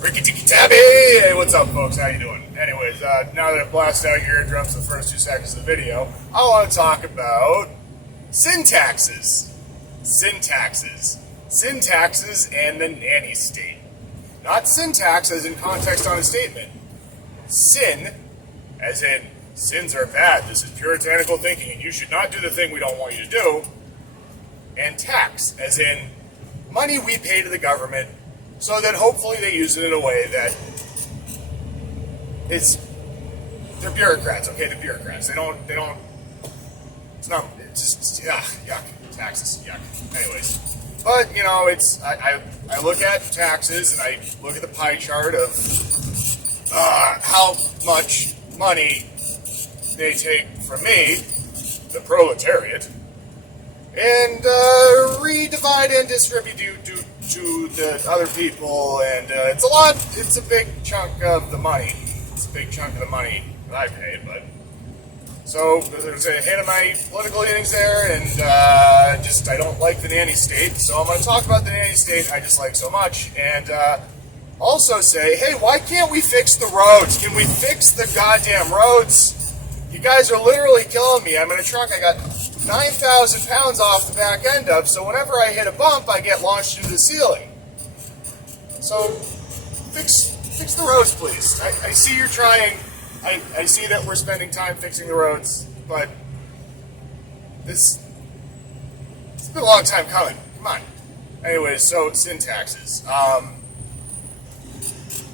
Ricky Tiki Tabby! Hey, what's up, folks? How you doing? Anyways, now that I've blasted out your eardrums the first 2 seconds of the video, I want to talk about syntaxes. Syntaxes and the nanny state. Not syntax as in context on a statement. Sin, as in sins are bad, this is puritanical thinking, and you should not do the thing we don't want you to do. And tax, as in money we pay to the government so that hopefully they use it in a way that they're bureaucrats, okay? They're bureaucrats. They don't, it's just, yuck. Taxes, yuck. Anyways. But, you know, I look at taxes and I look at the pie chart of how much money they take from me, the proletariat, and redivide and distribute to the other people, and it's a lot. It's a big chunk of the money. It's a big chunk of the money that I pay, but so there's a hint of my political leanings there, and I don't like the nanny state. So I'm going to talk about the nanny state I dislike so much, and also say, hey, why can't we fix the roads? Can we fix the goddamn roads? You guys are literally killing me. I'm in a truck I got 9,000 pounds off the back end of, so whenever I hit a bump, I get launched into the ceiling. So, fix the roads, please. I see you're trying. I see that we're spending time fixing the roads, but it's been a long time coming. Come on. Anyways, so syntaxes.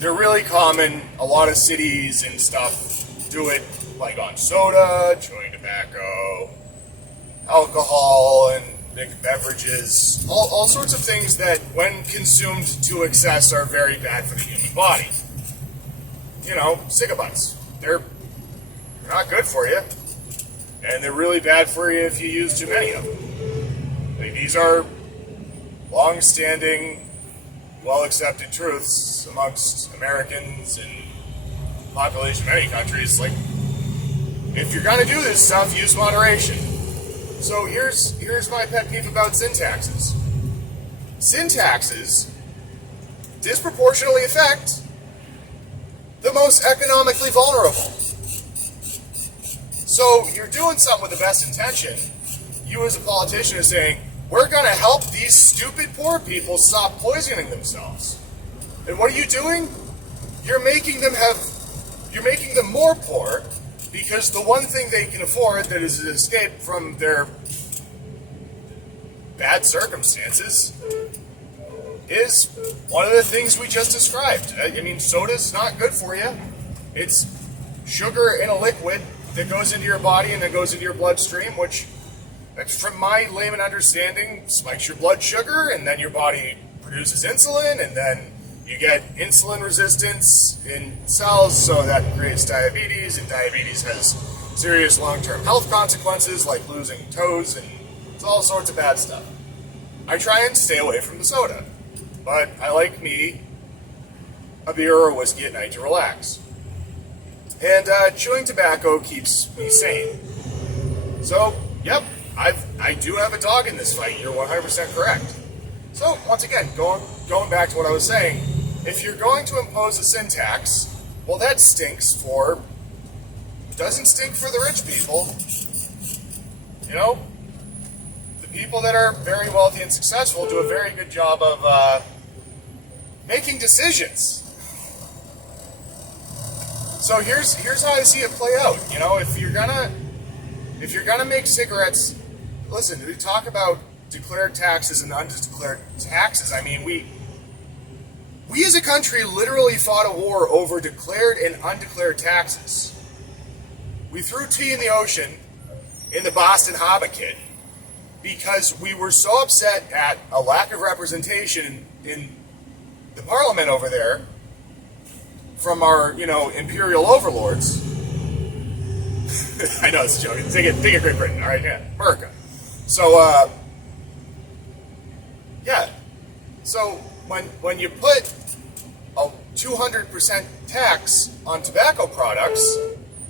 They're really common. A lot of cities and stuff do it, like on soda, chewing tobacco, alcohol, and big beverages, all sorts of things that, when consumed to excess, are very bad for the human body. You know, cigarettes. They're not good for you, and they're really bad for you if you use too many of them. Like, these are long-standing, well-accepted truths amongst Americans and the population of many countries. Like, if you're going to do this stuff, use moderation. So here's my pet peeve about syntaxes. Syntaxes disproportionately affect the most economically vulnerable. So you're doing something with the best intention. You as a politician are saying, we're going to help these stupid poor people stop poisoning themselves. And what are you doing? You're making them more poor, because the one thing they can afford that is an escape from their bad circumstances is one of the things we just described. I mean, soda's not good for you. It's sugar in a liquid that goes into your body and then goes into your bloodstream, which, from my layman understanding, spikes your blood sugar, and then your body produces insulin, and then you get insulin resistance in cells, so that creates diabetes, and diabetes has serious long-term health consequences like losing toes, and it's all sorts of bad stuff. I try and stay away from the soda, but I like me a beer or a whiskey at night to relax. And chewing tobacco keeps me sane. So, yep, I do have a dog in this fight. You're 100% correct. So, once again, going back to what I was saying, if you're going to impose a syntax, well, that doesn't stink for the rich people. You know, the people that are very wealthy and successful do a very good job of making decisions. So here's how I see it play out. You know, if you're gonna make cigarettes, listen, we talk about declared taxes and undeclared taxes. I mean, we as a country literally fought a war over declared and undeclared taxes. We threw tea in the ocean in the Boston Hobbit because we were so upset at a lack of representation in the parliament over there from our, imperial overlords. I know it's a joke. Think of Great Britain, all right? Yeah, America. So, So when you put a 200% tax on tobacco products,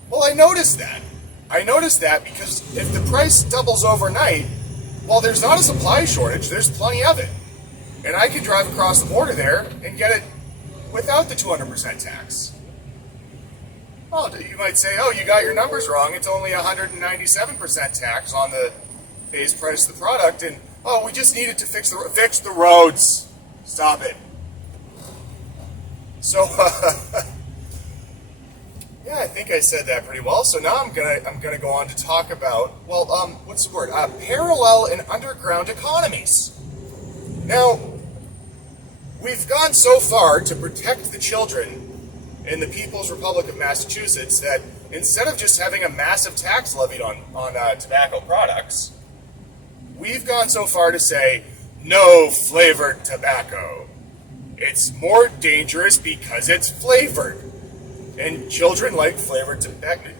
well, I noticed that. I noticed that because if the price doubles overnight, well, there's not a supply shortage. There's plenty of it. And I can drive across the border there and get it without the 200% tax. Oh, you might say, oh, you got your numbers wrong. It's only 197% tax on the base price of the product, and oh, we just needed to fix the roads. Stop it. So, yeah, I think I said that pretty well. So now I'm gonna go on to talk about, well, what's the word? Parallel and underground economies. Now, we've gone so far to protect the children in the People's Republic of Massachusetts that instead of just having a massive tax levied on tobacco products, we've gone so far to say no flavored tobacco. It's more dangerous because it's flavored. And children like flavored tobacco.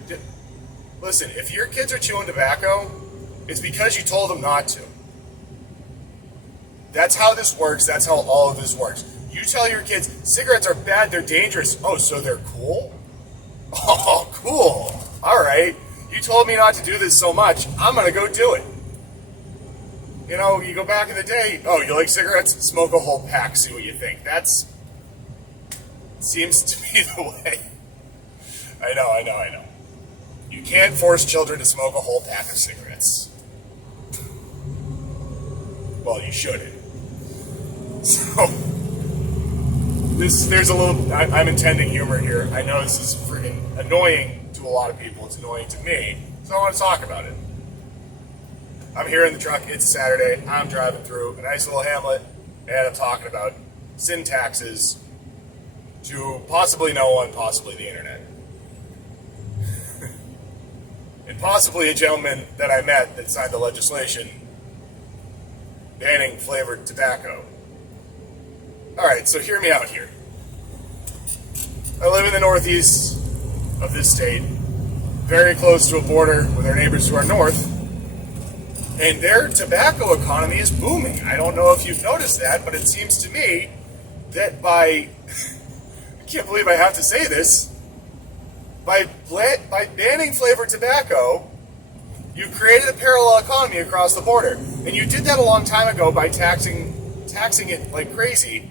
Listen, if your kids are chewing tobacco, it's because you told them not to. That's how this works. That's how all of this works. You tell your kids, cigarettes are bad, they're dangerous. Oh, so they're cool? Oh, cool. All right. You told me not to do this so much, I'm going to go do it. You know, you go back in the day, oh, you like cigarettes? Smoke a whole pack, see what you think. Seems to be the way. I know. You can't force children to smoke a whole pack of cigarettes. Well, you shouldn't. So, there's a little, I'm intending humor here. I know this is freaking annoying to a lot of people. It's annoying to me. So I want to talk about it. I'm here in the truck. It's Saturday. I'm driving through a nice little hamlet, and I'm talking about sin taxes to possibly no one, possibly the internet. And possibly a gentleman that I met that signed the legislation banning flavored tobacco. Alright, so hear me out here. I live in the northeast of this state, very close to a border with our neighbors to our north, and their tobacco economy is booming. I don't know if you've noticed that, but it seems to me that I can't believe I have to say this, by banning flavored tobacco, you created a parallel economy across the border. And you did that a long time ago by taxing it like crazy.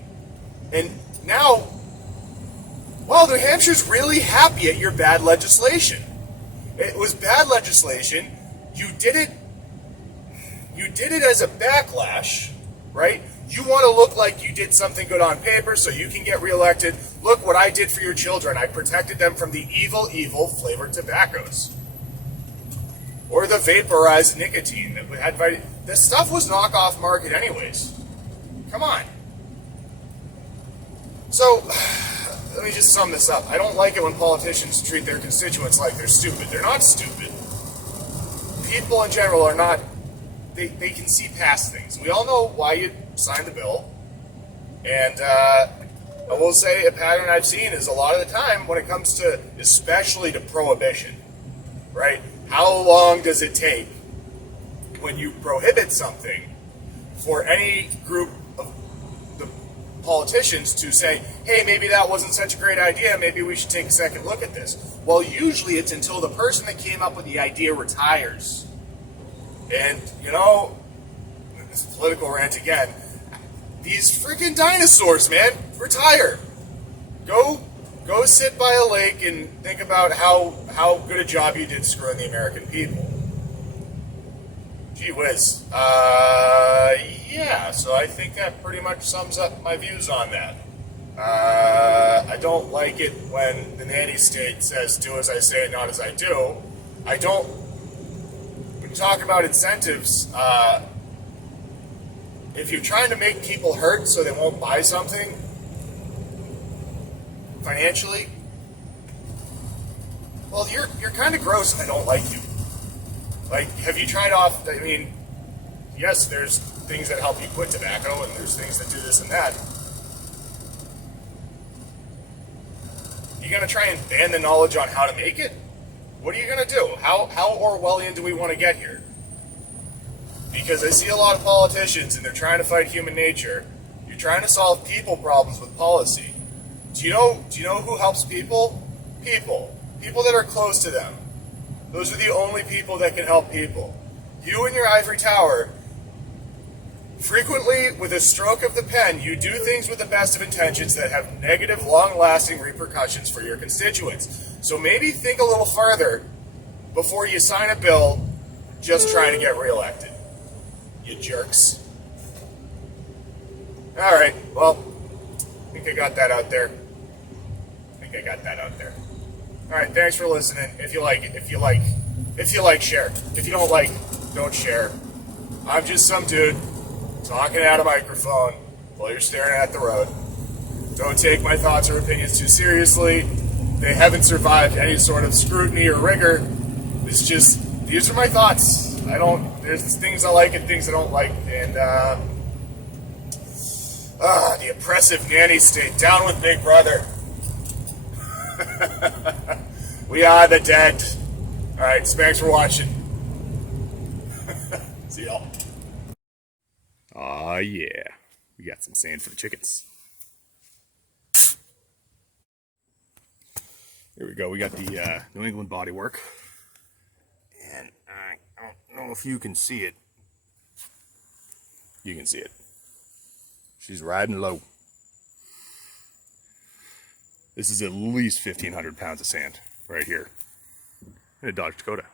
And now, well, New Hampshire's really happy at your bad legislation. It was bad legislation. You did it as a backlash, right? You want to look like you did something good on paper so you can get reelected. Look what I did for your children. I protected them from the evil, evil flavored tobaccos. Or the vaporized nicotine that had this stuff was knockoff market anyways. Come on. So, let me just sum this up. I don't like it when politicians treat their constituents like they're stupid. They're not stupid. People in general are not, they can see past things. We all know why you signed the bill. And I will say a pattern I've seen is a lot of the time when it comes to, especially to prohibition, right? How long does it take when you prohibit something for any group of the politicians to say, hey, maybe that wasn't such a great idea, maybe we should take a second look at this? Well, usually it's until the person that came up with the idea retires. And, you know, this political rant again, these freaking dinosaurs, man, retire. Go sit by a lake and think about how good a job you did screwing the American people. Gee whiz. Yeah, so I think that pretty much sums up my views on that. I don't like it when the nanny state says, do as I say and not as I do. When you talk about incentives, if you're trying to make people hurt so they won't buy something financially, well, you're kind of gross and I don't like you. Like, have you tried I mean, yes, there's things that help you quit tobacco and there's things that do this and that. You gonna try and ban the knowledge on how to make it? What are you gonna do? How Orwellian do we want to get here? Because I see a lot of politicians and they're trying to fight human nature. You're trying to solve people problems with policy. Do you know who helps people? People that are close to them. Those are the only people that can help people. You in your ivory tower, Frequently, with a stroke of the pen, you do things with the best of intentions that have negative, long-lasting repercussions for your constituents. So maybe think a little further before you sign a bill just trying to get reelected. You jerks. Alright, well, I think I got that out there. Alright, thanks for listening. If you like, share. If you don't like, don't share. I'm just some dude talking at a microphone while you're staring at the road. Don't take my thoughts or opinions too seriously. They haven't survived any sort of scrutiny or rigor. It's just, these are my thoughts. There's things I like and things I don't like. And, the oppressive nanny state. Down with Big Brother. We are the dead. Alright, thanks for watching. See y'all. Aw, yeah. We got some sand for the chickens. Here we go. We got the New England bodywork. And I don't know if you can see it. You can see it. She's riding low. This is at least 1,500 pounds of sand right here in a Dodge Dakota.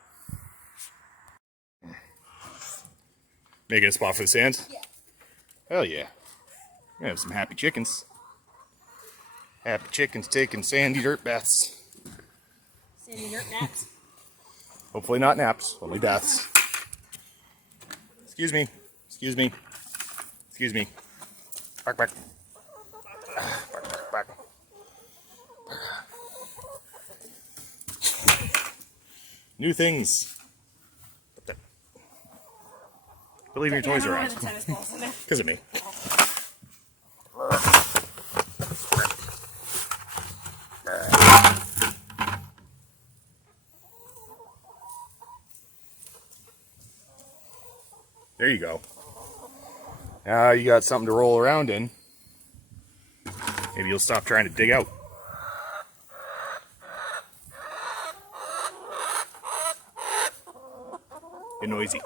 Making a spot for the sand? Yeah. Hell yeah. We have some happy chickens. Happy chickens taking sandy dirt baths. Sandy dirt naps? Hopefully not naps, only baths. Excuse me. Excuse me. Excuse me. Bark, bark. Bark, bark, bark. New things. Quit leaving your toys around. Because of me. There you go. Now you got something to roll around in. Maybe you'll stop trying to dig out. Get noisy.